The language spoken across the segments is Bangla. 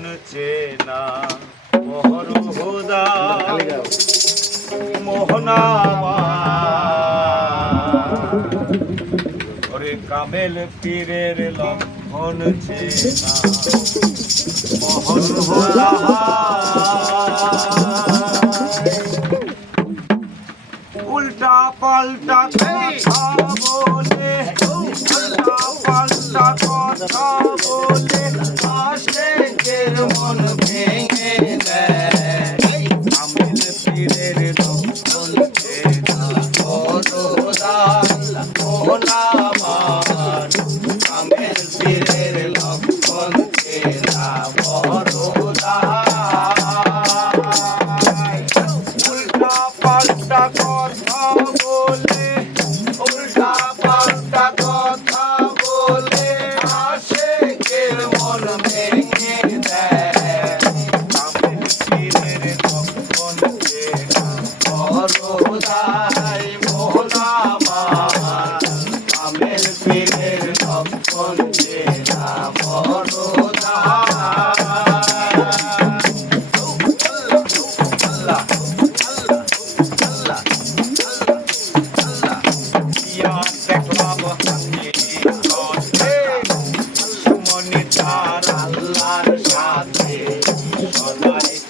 লক্ষণ চেনা মোহর হোদা মোহনামা ওরে কামেল পীরের লক্ষণ চেনা মোহন হোদা উল্টা পাল্টা কথা বলে উল্টা পাল্টা কথা বলে আশেকের মন ভেঙে দেয় কামেল পীরের লক্ষণ চেনা খোদা মোহনামান কামেল পীরের লক্ষণ চেনা খোদা উল্টা পাল্টা কথা বলে উল্টা পাল্টা কথা বলে আশেকের মন ভেঙে দেয় কামেল পীরের লক্ষণ চেনা খোদাই মোহনামান কামেল পীরের লক্ষণ চেনা খোদা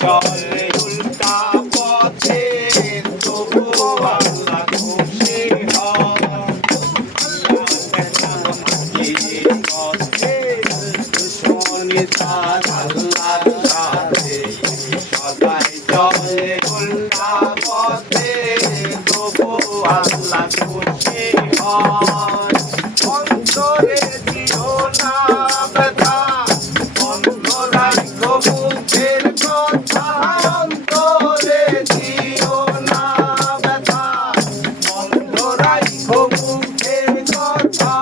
চলে উল্টা পথে তবু আল্লাহ খুশি দুশ্মনী তার আল্লাহর সাথে সদাই চলে উল্টা পথে তবু আল্লাহ খুশি হয় অন্তরে দিও না ব্যথা অন্তরাই মুখের কথা অন্তরে দিও না ব্যথা অন্তরাই মুখের কথা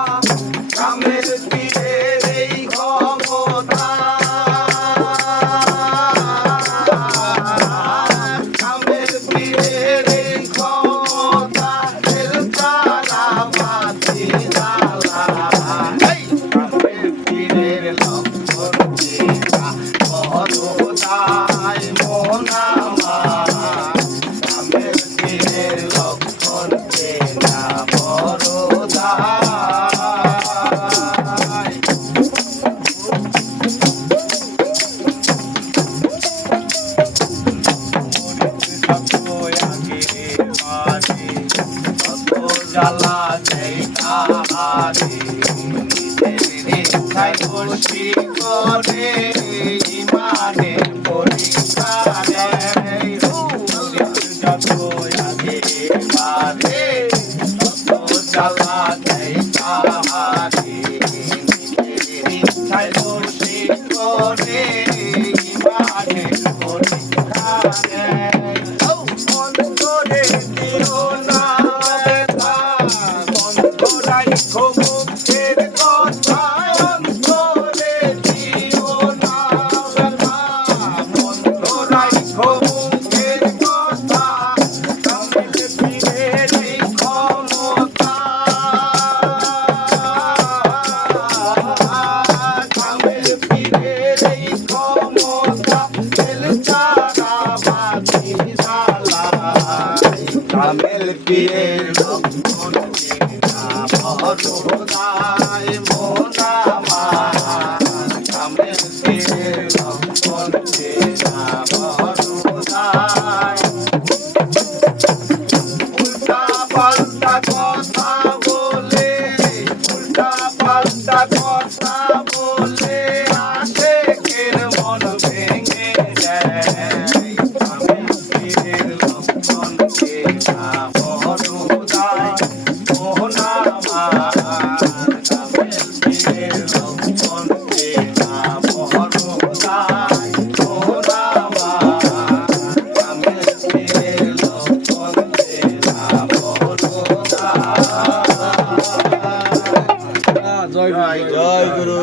কামেল পীরের এই ক্ষমতা কামেল পীরের এই ক্ষমতা তারা বাতি দালা কামেল পীরের লক্ষণ চেনা খোদাই মোহনামান কামেল পীরের লক্ষণ চেনা খোদাই জ্বালা দেয় কাহারে নিজের ইচ্ছায় খুশি করে ইমানে পরীক্ষা দেয় যত আগে বাড়ে তত জ্বালা দেয় কাহারে নিজের ইচ্ছায় খুশি করে ইমানে পরীক্ষা দেয় অন্তরে দিও না ব্যথা অন্তরাই মুখের কথা অন্তরে দিও না ব্যথা অন্তরাই মুখের কথা কামেল পীরের এই ক্ষমতা কামেল পীরের এই ক্ষমতা তারা বাতি দালা কামেল পীরের লক্ষণ চেনা খোদাই মোহনামান কামেল পীরের লক্ষণ চেনা খোদাই উল্টা পাল্টা কথা বলে উল্টা পাল্টা কথা বলে আশেকের মন ভেঙে দেয় কামেল পীরের লক্ষণ চেনা